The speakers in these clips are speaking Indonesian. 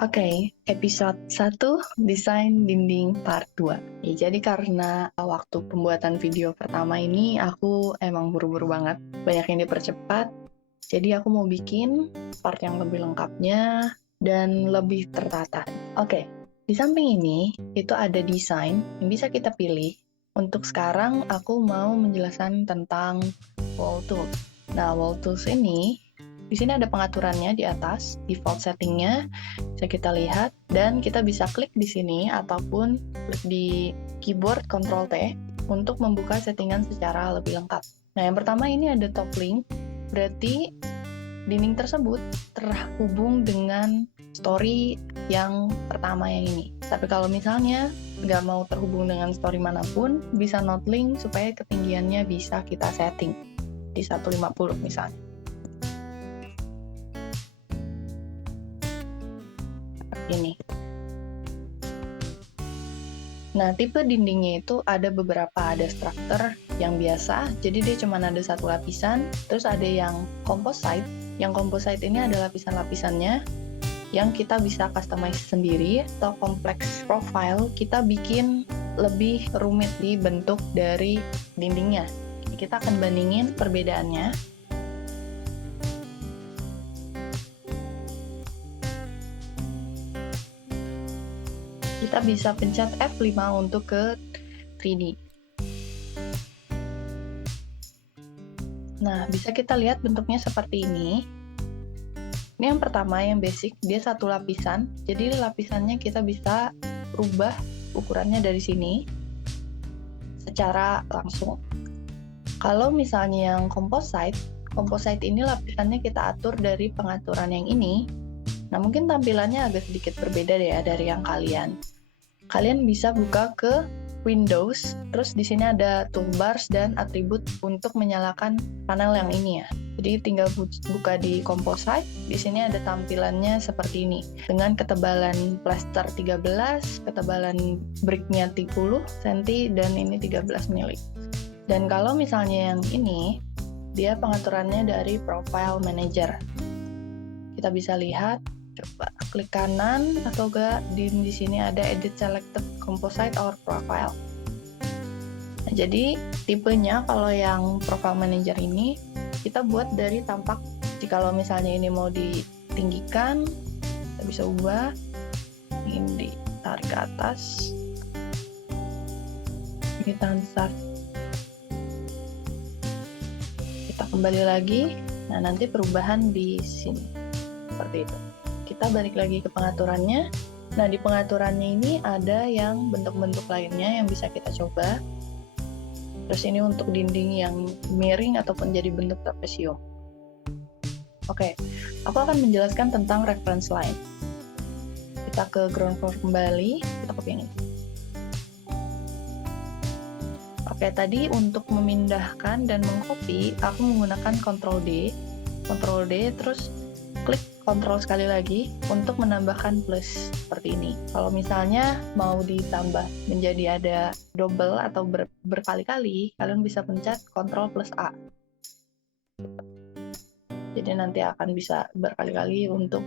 Oke, episode 1 desain dinding part 2. Ya, jadi karena waktu pembuatan video pertama ini aku emang buru-buru banget, banyak yang dipercepat. Jadi aku mau bikin part yang lebih lengkapnya dan lebih tertata. Oke, di samping ini itu ada desain yang bisa kita pilih. Untuk sekarang aku mau menjelaskan tentang wall tools. Nah, wall tools ini di sini ada pengaturannya di atas, default settingnya bisa kita lihat, dan kita bisa klik di sini ataupun klik di keyboard Ctrl T untuk membuka settingan secara lebih lengkap. Nah, yang pertama ini ada top link, berarti dinding tersebut terhubung dengan story yang pertama yang ini. Tapi kalau misalnya nggak mau terhubung dengan story manapun, bisa not link supaya ketinggiannya bisa kita setting di 150 misalnya. Ini. Nah, tipe dindingnya itu ada beberapa, ada structure yang biasa, jadi dia cuma ada satu lapisan, terus ada yang composite. Yang composite ini ada lapisan-lapisannya yang kita bisa customize sendiri, atau complex profile kita bikin lebih rumit di bentuk dari dindingnya. Kita akan bandingin perbedaannya. Kita bisa pencet F5 untuk ke 3D. Nah, bisa kita lihat bentuknya seperti ini. Ini yang pertama, yang basic, dia satu lapisan. Jadi lapisannya kita bisa rubah ukurannya dari sini secara langsung. Kalau misalnya yang composite ini lapisannya kita atur dari pengaturan yang ini. Nah, mungkin tampilannya agak sedikit berbeda ya dari yang kalian. Kalian bisa buka ke Windows, terus di sini ada toolbars dan atribut untuk menyalakan panel yang ini ya. Jadi tinggal buka di composite, di sini ada tampilannya seperti ini. Dengan ketebalan plaster 13, ketebalan bricknya 30 cm, dan ini 13 mili. Dan kalau misalnya yang ini, dia pengaturannya dari Profile Manager. Kita bisa lihat, coba klik kanan atau enggak di sini ada Edit Selected Composite or Profile. Nah, jadi tipenya kalau yang Profile Manager ini kita buat dari tampak. Jikalau misalnya ini mau ditinggikan, kita bisa ubah. Ini ditarik ke atas. Ini tansar. Kita kembali lagi. Nah, nanti perubahan di sini. Seperti itu. Kita balik lagi ke pengaturannya. Nah, di pengaturannya ini ada yang bentuk-bentuk lainnya yang bisa kita coba. Terus ini untuk dinding yang miring ataupun jadi bentuk trapesium. Oke, aku akan menjelaskan tentang reference line. Kita ke ground floor kembali, kita copy yang ini. Oke, tadi untuk memindahkan dan mengcopy, aku menggunakan Ctrl D, terus klik Ctrl sekali lagi untuk menambahkan plus seperti ini. Kalau misalnya mau ditambah menjadi ada double atau berkali-kali, kalian bisa pencet Ctrl plus A. Jadi nanti akan bisa berkali-kali untuk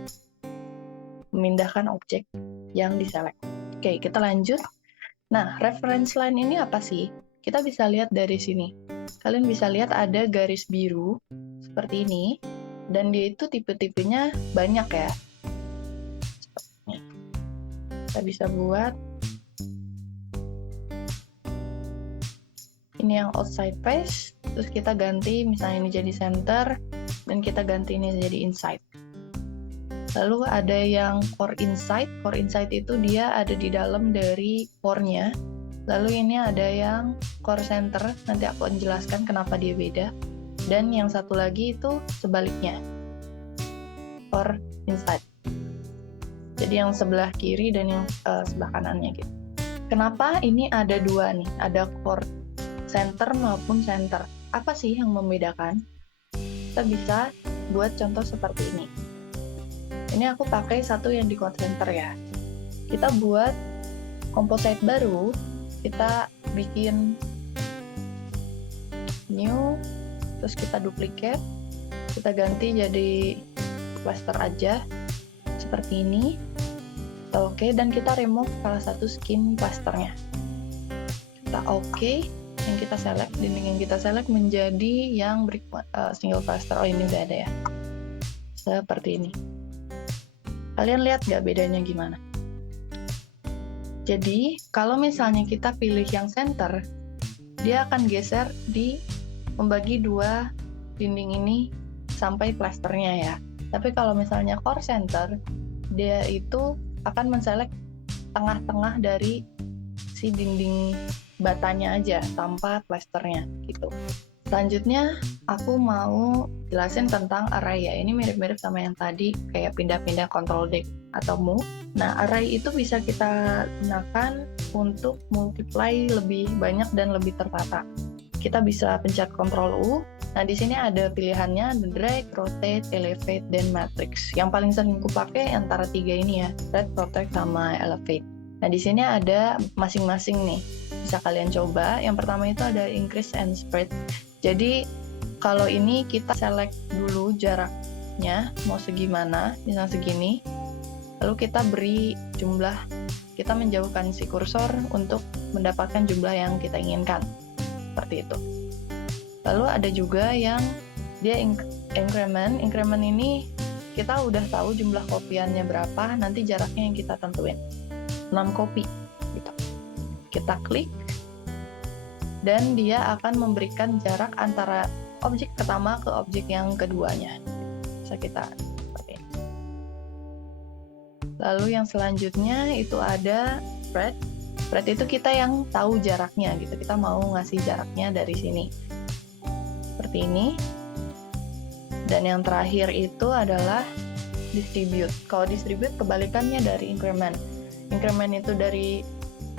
memindahkan objek yang diselect. Oke, kita lanjut. Nah, reference line ini apa sih? Kita bisa lihat dari sini. Kalian bisa lihat ada garis biru seperti ini. Dan dia itu tipe-tipenya banyak ya. Kita bisa buat ini yang outside face, terus kita ganti misalnya ini jadi center, dan kita ganti ini jadi inside. Lalu ada yang core inside itu dia ada di dalam dari core-nya. Lalu ini ada yang core center, nanti aku akan jelaskan kenapa dia beda. Dan yang satu lagi itu sebaliknya, core inside. Jadi yang sebelah kiri dan yang sebelah kanannya gitu. Kenapa ini ada dua nih, ada core center maupun center. Apa sih yang membedakan? Kita bisa buat contoh seperti ini. Ini aku pakai satu yang di core center ya. Kita buat composite baru, kita bikin new, terus kita duplicate, kita ganti jadi plaster aja seperti ini. Kita oke, dan kita remove salah satu skin plasternya. Kita oke, yang kita select, dinding yang kita select menjadi yang brick single plaster. Oh, ini udah ada ya, seperti ini. Kalian lihat nggak bedanya gimana? Jadi kalau misalnya kita pilih yang center, dia akan geser di membagi dua dinding ini sampai plasternya ya. Tapi kalau misalnya core center, dia itu akan menselect tengah-tengah dari si dinding batanya aja tanpa plasternya gitu. Selanjutnya aku mau jelasin tentang array ya. Ini mirip-mirip sama yang tadi, kayak pindah-pindah control deck atau move. Nah, array itu bisa kita gunakan untuk multiply lebih banyak dan lebih tertata. Kita bisa pencet Ctrl U. Nah, di sini ada pilihannya, drag, rotate, elevate, dan matrix. Yang paling sering aku pakai antara tiga ini ya, drag, rotate, sama elevate. Nah, di sini ada masing-masing nih. Bisa kalian coba. Yang pertama itu ada increase and spread. Jadi, kalau ini kita select dulu jaraknya, mau segimana, misalnya segini. Lalu kita beri jumlah, kita menjauhkan si kursor untuk mendapatkan jumlah yang kita inginkan. Seperti itu. Lalu ada juga yang dia increment. Increment ini kita udah tahu jumlah kopiannya berapa, nanti jaraknya yang kita tentuin. 6 kopi gitu. Kita klik dan dia akan memberikan jarak antara objek pertama ke objek yang keduanya. Bisa kita seperti ini. Lalu yang selanjutnya itu ada spread. Spread itu kita yang tahu jaraknya gitu. Kita mau ngasih jaraknya dari sini. Seperti ini. Dan yang terakhir itu adalah distribute. Kalau distribute kebalikannya dari increment. Increment itu dari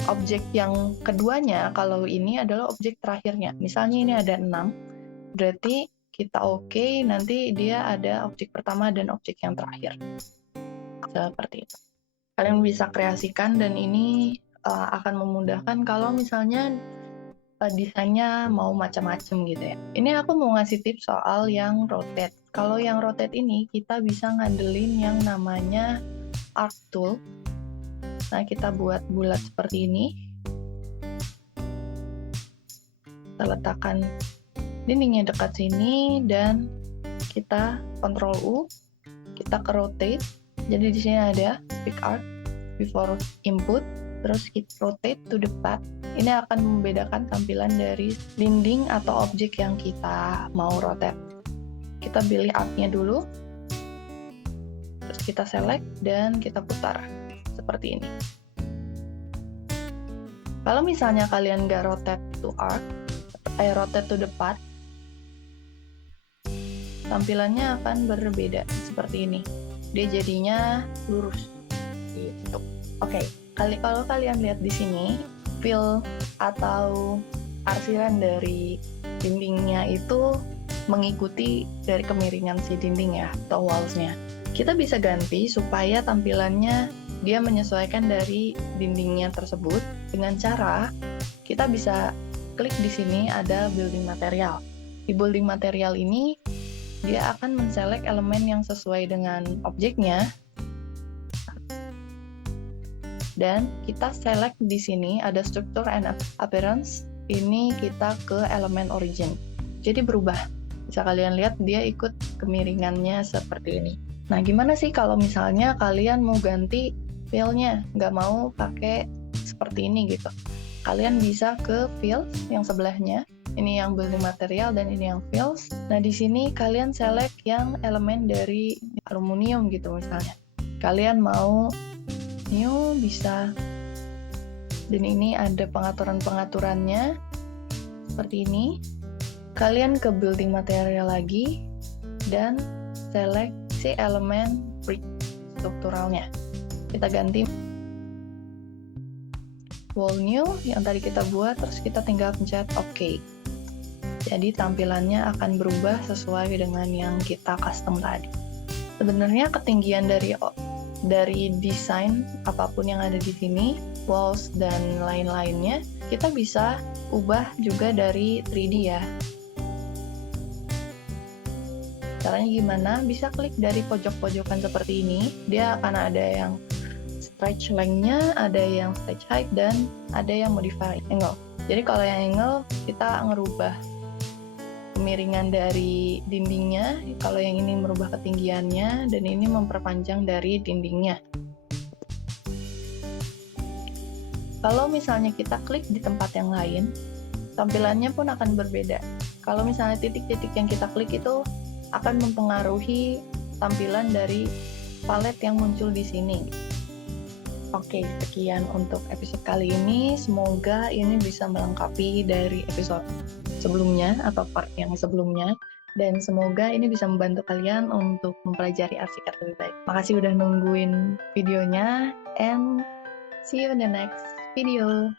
objek yang keduanya, kalau ini adalah objek terakhirnya. Misalnya ini ada 6, berarti kita oke, nanti dia ada objek pertama dan objek yang terakhir. Seperti itu. Kalian bisa kreasikan dan ini akan memudahkan kalau misalnya desainnya mau macam-macam gitu ya. Ini aku mau ngasih tips soal yang rotate. Kalau yang rotate ini kita bisa ngandelin yang namanya arc tool. Nah, kita buat bulat seperti ini. Kita letakkan dindingnya dekat sini dan kita Ctrl U, kita ke rotate. Jadi di sini ada speak arc before input, terus kita rotate to the path. Ini akan membedakan tampilan dari dinding atau objek yang kita mau rotate. Kita pilih arc-nya dulu, terus kita select dan kita putar. Seperti ini. Kalau misalnya kalian nggak rotate to arc, rotate to the path, tampilannya akan berbeda seperti ini. Dia jadinya lurus. Gitu. Oke, kalau kalian lihat di sini, fill atau arsiran dari dindingnya itu mengikuti dari kemiringan si dinding ya, atau walls-nya. Kita bisa ganti supaya tampilannya dia menyesuaikan dari dindingnya tersebut dengan cara kita bisa klik di sini ada building material. Di building material ini dia akan menselect elemen yang sesuai dengan objeknya dan kita select di sini ada structure and appearance. Ini kita ke elemen origin. Jadi berubah. Bisa kalian lihat dia ikut kemiringannya seperti ini. Nah, gimana sih kalau misalnya kalian mau ganti fill-nya, nggak mau pakai seperti ini gitu. Kalian bisa ke fill yang sebelahnya, ini yang building material dan ini yang fills. Nah, di sini kalian select yang elemen dari aluminium gitu misalnya. Kalian mau new bisa, dan ini ada pengaturan-pengaturannya seperti ini. Kalian ke building material lagi dan select si elemen brick strukturalnya. Kita ganti wall new yang tadi kita buat, terus kita tinggal pencet OK. Jadi tampilannya akan berubah sesuai dengan yang kita custom tadi. Sebenarnya ketinggian dari desain apapun yang ada di sini, walls dan lain-lainnya, kita bisa ubah juga dari 3D ya. Caranya gimana? Bisa klik dari pojok-pojokan seperti ini, dia akan ada yang stretch length-nya, ada yang stretch height, dan ada yang modify angle. Jadi kalau yang angle, kita ngerubah kemiringan dari dindingnya, kalau yang ini merubah ketinggiannya, dan ini memperpanjang dari dindingnya. Kalau misalnya kita klik di tempat yang lain, tampilannya pun akan berbeda. Kalau misalnya titik-titik yang kita klik itu akan mempengaruhi tampilan dari palet yang muncul di sini. Oke, sekian untuk episode kali ini. Semoga ini bisa melengkapi dari episode sebelumnya atau part yang sebelumnya. Dan semoga ini bisa membantu kalian untuk mempelajari Arsikat lebih baik. Makasih udah nungguin videonya, and see you in the next video.